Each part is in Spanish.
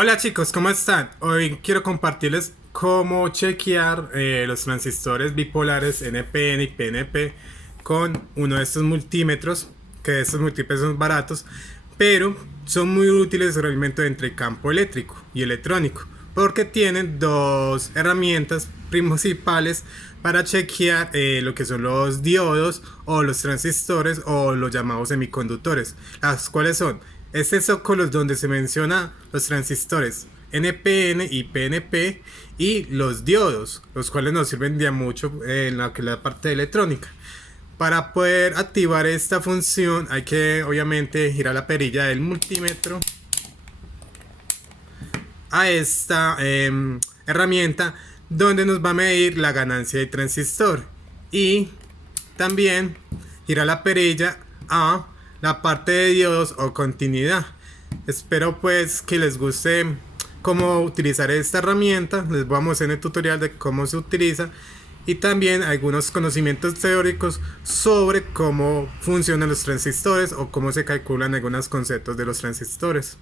Hola chicos, ¿cómo están? Hoy quiero compartirles cómo chequear los transistores bipolares NPN y PNP con uno de estos multímetros, que estos multímetros son baratos, pero son muy útiles realmente entre campo eléctrico y electrónico, porque tienen dos herramientas principales para chequear lo que son los diodos o los transistores o los llamados semiconductores, las cuales son este zócalo donde se menciona los transistores NPN y PNP y los diodos, los cuales nos sirven de mucho en la que es la parte de electrónica. Para poder activar esta función hay que obviamente girar la perilla del multímetro a esta herramienta donde nos va a medir la ganancia de transistor, y también girar la perilla a la parte de diodos o continuidad. Espero pues que les guste cómo utilizar esta herramienta. Les voy a mostrar en el tutorial de cómo se utiliza y también algunos conocimientos teóricos sobre cómo funcionan los transistores o cómo se calculan algunos conceptos de los transistores.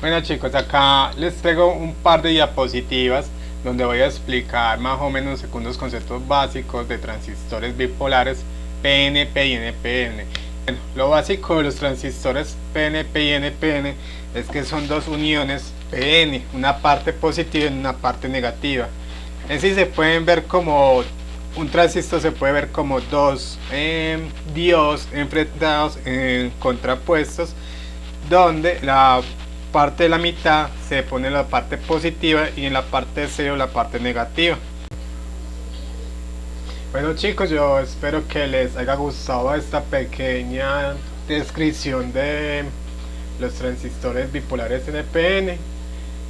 Bueno chicos, acá les traigo un par de diapositivas donde voy a explicar más o menos algunos conceptos básicos de transistores bipolares PNP y NPN. Bueno, lo básico de los transistores PNP y NPN es que son dos uniones PN, una parte positiva y una parte negativa. En sí se pueden ver como un transistor, se puede ver como dos diodos enfrentados en contrapuestos, donde la parte de la mitad se pone la parte positiva y en la parte de cero la parte negativa. Bueno chicos, yo espero que les haya gustado esta pequeña descripción de los transistores bipolares NPN.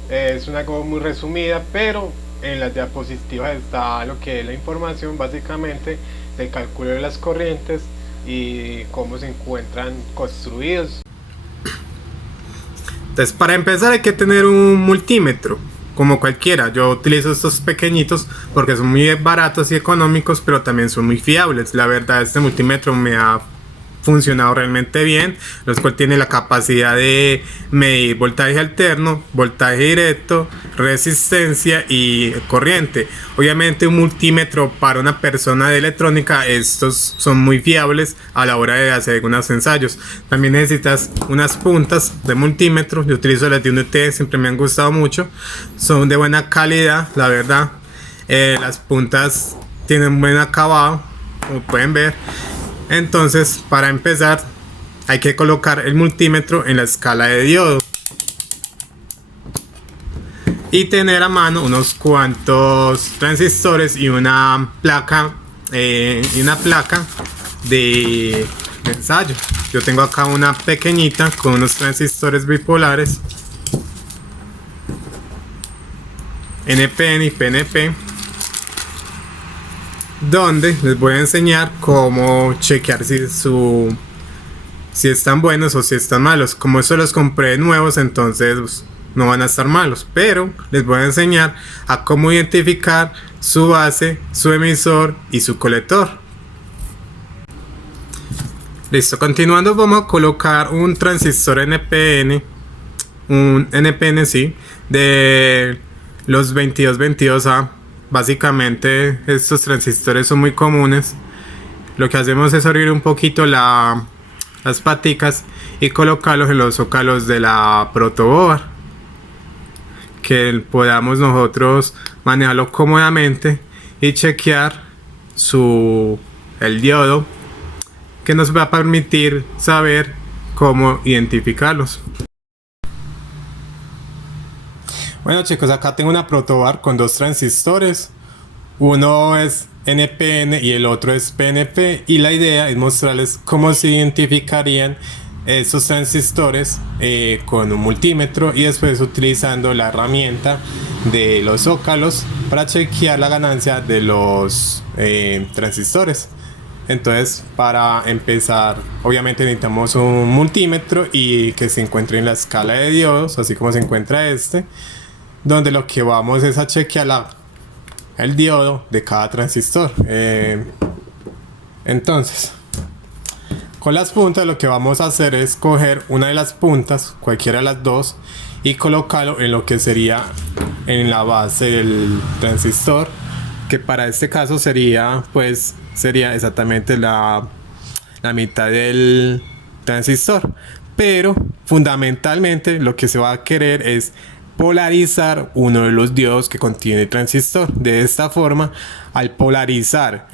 Es una cosa muy resumida, pero en las diapositivas está lo que es la información básicamente del cálculo de las corrientes y cómo se encuentran construidos. Entonces, para empezar hay que tener un multímetro como cualquiera. Yo utilizo estos pequeñitos porque son muy baratos y económicos, pero también son muy fiables. La verdad, este multímetro me ha funcionado realmente bien, los cuales tiene la capacidad de medir voltaje alterno, voltaje directo, resistencia y corriente. Obviamente un multímetro para una persona de electrónica, estos son muy fiables a la hora de hacer algunos ensayos. También necesitas unas puntas de multímetro. Yo utilizo las de UNT, siempre me han gustado mucho, son de buena calidad, la verdad. Las puntas tienen buen acabado, como pueden ver. Entonces, para empezar, hay que colocar el multímetro en la escala de diodo y tener a mano unos cuantos transistores y una placa de ensayo. Yo tengo acá una pequeñita con unos transistores bipolares NPN y PNP, donde les voy a enseñar cómo chequear si están buenos o si están malos. Como estos los compré nuevos, entonces pues, no van a estar malos, pero les voy a enseñar a cómo identificar su base, su emisor y su colector. Listo, continuando, vamos a colocar un transistor NPN, sí, de los 2222A. Básicamente estos transistores son muy comunes. Lo que hacemos es abrir un poquito las paticas y colocarlos en los zócalos de la protoboard, que podamos nosotros manejarlo cómodamente y chequear el diodo, que nos va a permitir saber cómo identificarlos. Bueno chicos, acá tengo una protoboard con dos transistores. Uno es NPN y el otro es PNP, y la idea es mostrarles cómo se identificarían estos transistores con un multímetro y después utilizando la herramienta de los zócalos para chequear la ganancia de los transistores. Entonces, para empezar, obviamente necesitamos un multímetro y que se encuentre en la escala de diodos, así como se encuentra este, donde lo que vamos es a chequear el diodo de cada transistor. Entonces, Con las puntas lo que vamos a hacer es coger una de las puntas, cualquiera de las dos, y colocarlo en lo que sería en la base del transistor, que para este caso sería exactamente la mitad del transistor. Pero fundamentalmente lo que se va a querer es polarizar uno de los diodos que contiene el transistor. De esta forma, al polarizar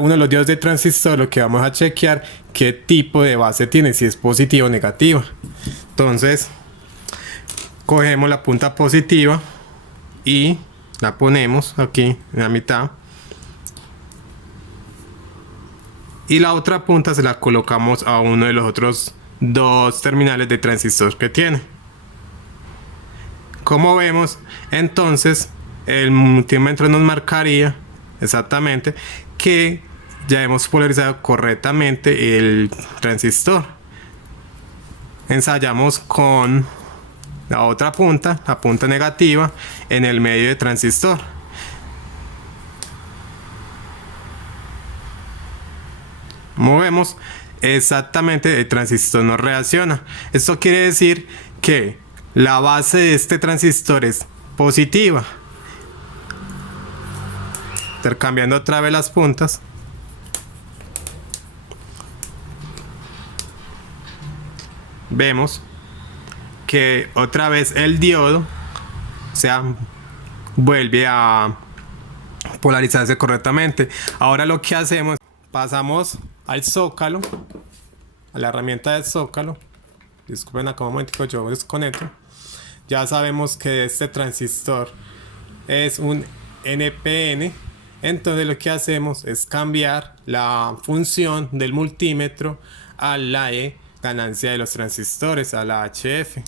uno de los diodos de transistor, lo que vamos a chequear qué tipo de base tiene, si es positiva o negativa. Entonces cogemos la punta positiva y la ponemos aquí en la mitad, y la otra punta se la colocamos a uno de los otros dos terminales de transistor que tiene. Como vemos, entonces el multímetro nos marcaría exactamente que ya hemos polarizado correctamente el transistor. Ensayamos con la otra punta, la punta negativa, en el medio del transistor. Como vemos, exactamente el transistor no reacciona. Esto quiere decir que la base de este transistor es positiva. Intercambiando otra vez las puntas, vemos que otra vez el diodo vuelve a polarizarse correctamente. Ahora lo que hacemos, pasamos al zócalo, a la herramienta del zócalo. Disculpen acá un momentico, yo desconecto. Ya sabemos que este transistor es un NPN. Entonces lo que hacemos es cambiar la función del multímetro a la ganancia de los transistores, a la HF.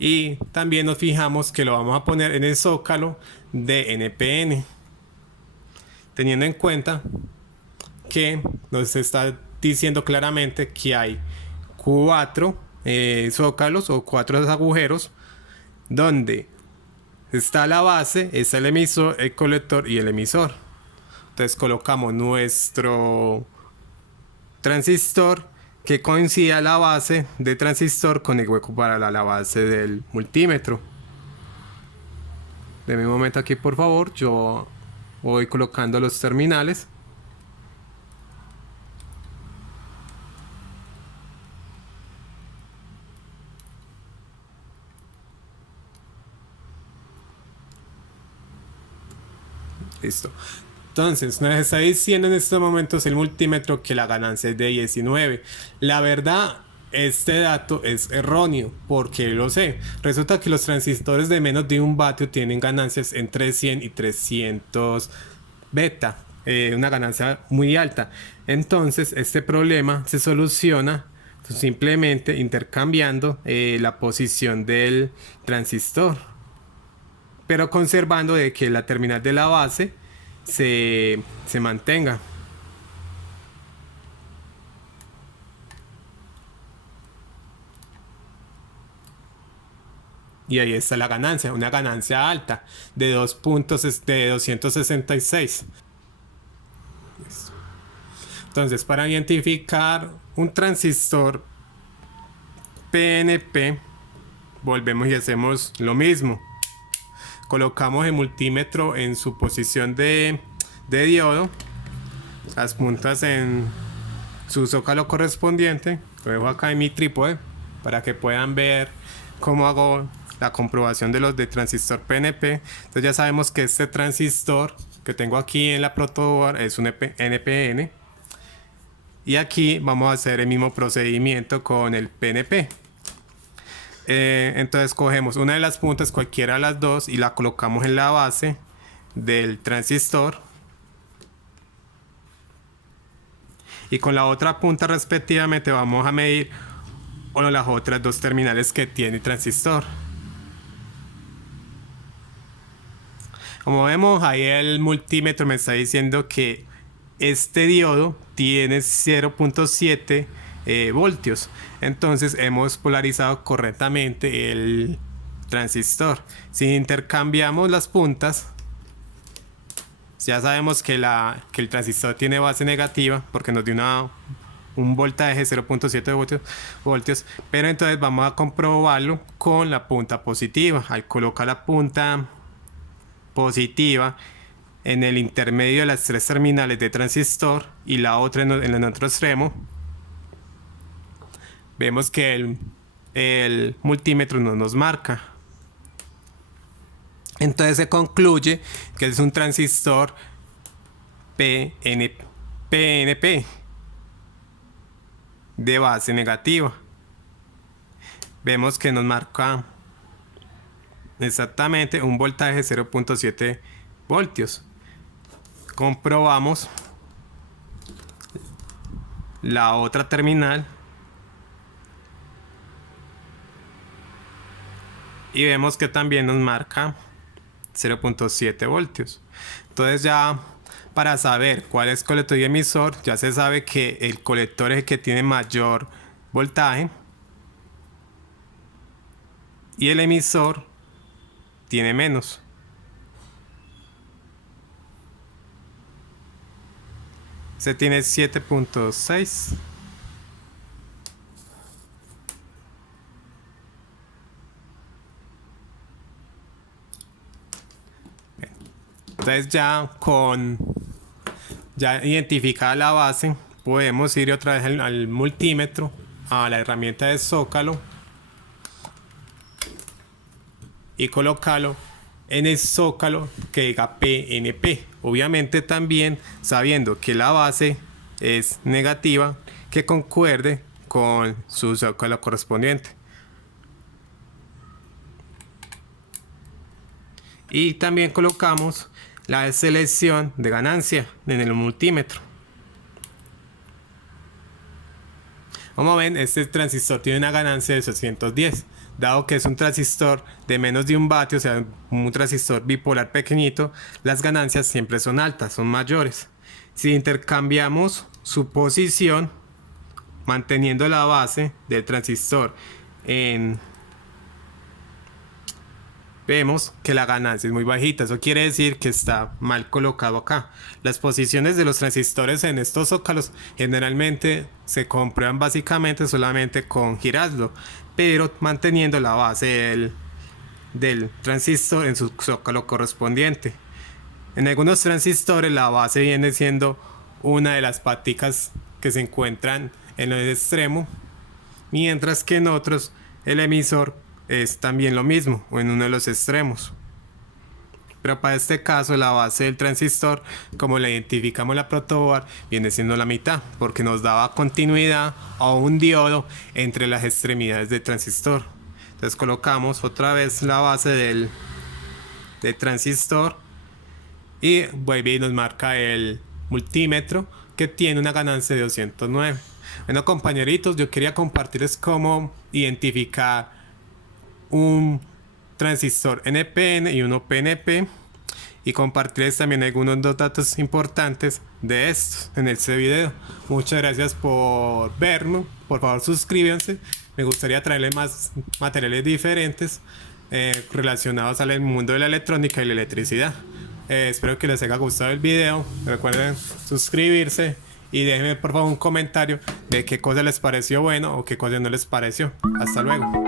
Y también nos fijamos que lo vamos a poner en el zócalo de NPN, teniendo en cuenta que nos está diciendo claramente que hay 4 zócalos o 4 agujeros donde está la base, está el emisor, el colector y el emisor. Entonces colocamos nuestro transistor que coincida la base de transistor con el hueco para la base del multímetro. Denme un momento aquí, por favor. Yo voy colocando los terminales. Listo. Entonces, nos está diciendo en estos momentos el multímetro que la ganancia es de 19. La verdad, este dato es erróneo. ¿Por qué lo sé? Resulta que los transistores de menos de 1 vatio tienen ganancias entre 100 y 300 beta. Una ganancia muy alta. Entonces, este problema se soluciona simplemente intercambiando la posición del transistor, pero conservando de que la terminal de la base se mantenga. Y ahí está la ganancia, una ganancia alta de 266. Entonces, para identificar un transistor PNP, volvemos y hacemos lo mismo. Colocamos el multímetro en su posición de diodo, las puntas en su zócalo correspondiente. Lo dejo acá en mi trípode para que puedan ver cómo hago la comprobación de los de transistor PNP. Entonces ya sabemos que este transistor que tengo aquí en la protoboard es un NPN, y aquí vamos a hacer el mismo procedimiento con el PNP. Entonces cogemos una de las puntas, cualquiera de las dos, y la colocamos en la base del transistor, y con la otra punta respectivamente vamos a medir las otras dos terminales que tiene el transistor. Como vemos, ahí el multímetro me está diciendo que este diodo tiene 0.7 voltios. Entonces hemos polarizado correctamente el transistor. Si intercambiamos las puntas, Ya sabemos que el transistor tiene base negativa porque nos dio un voltaje de 0.7 voltios, pero entonces vamos a comprobarlo con la punta positiva. Al colocar la punta positiva en el intermedio de las tres terminales de transistor y la otra en el otro extremo, vemos que el multímetro no nos marca. Entonces se concluye que es un transistor PNP de base negativa. Vemos que nos marca exactamente un voltaje de 0.7 voltios. Comprobamos la otra terminal y vemos que también nos marca 0.7 voltios. Entonces, ya para saber cuál es colector y emisor, ya se sabe que el colector es el que tiene mayor voltaje y el emisor tiene menos. Se tiene 7.6. Entonces ya identificada la base, podemos ir otra vez al multímetro, a la herramienta de zócalo y colocarlo en el zócalo que diga PNP. Obviamente también sabiendo que la base es negativa, que concuerde con su zócalo correspondiente. Y también colocamos la selección de ganancia en el multímetro. Como ven, este transistor tiene una ganancia de 810. Dado que es un transistor de menos de 1 vatio, o sea, un transistor bipolar pequeñito, las ganancias siempre son altas, son mayores. Si intercambiamos su posición, manteniendo la base del transistor vemos que la ganancia es muy bajita. Eso quiere decir que está mal colocado acá. Las posiciones de los transistores en estos zócalos generalmente se comprueban básicamente solamente con girarlo, pero manteniendo la base del transistor en su zócalo correspondiente. En algunos transistores la base viene siendo una de las paticas que se encuentran en el extremo, mientras que en otros el emisor es también lo mismo, o en uno de los extremos. Pero para este caso la base del transistor, como la identificamos en la protoboard, viene siendo la mitad, porque nos daba continuidad a un diodo entre las extremidades del transistor. Entonces colocamos otra vez la base del transistor y vuelve y nos marca el multímetro, que tiene una ganancia de 209. Bueno, compañeritos, yo quería compartirles cómo identificar un transistor NPN y uno PNP, y compartirles también algunos datos importantes de estos en este video. Muchas gracias por verme. Por favor, suscríbanse. Me gustaría traerles más materiales diferentes relacionados al mundo de la electrónica y la electricidad. Espero que les haya gustado el video. Recuerden suscribirse y déjenme por favor un comentario de qué cosa les pareció bueno o qué cosa no les pareció. Hasta luego.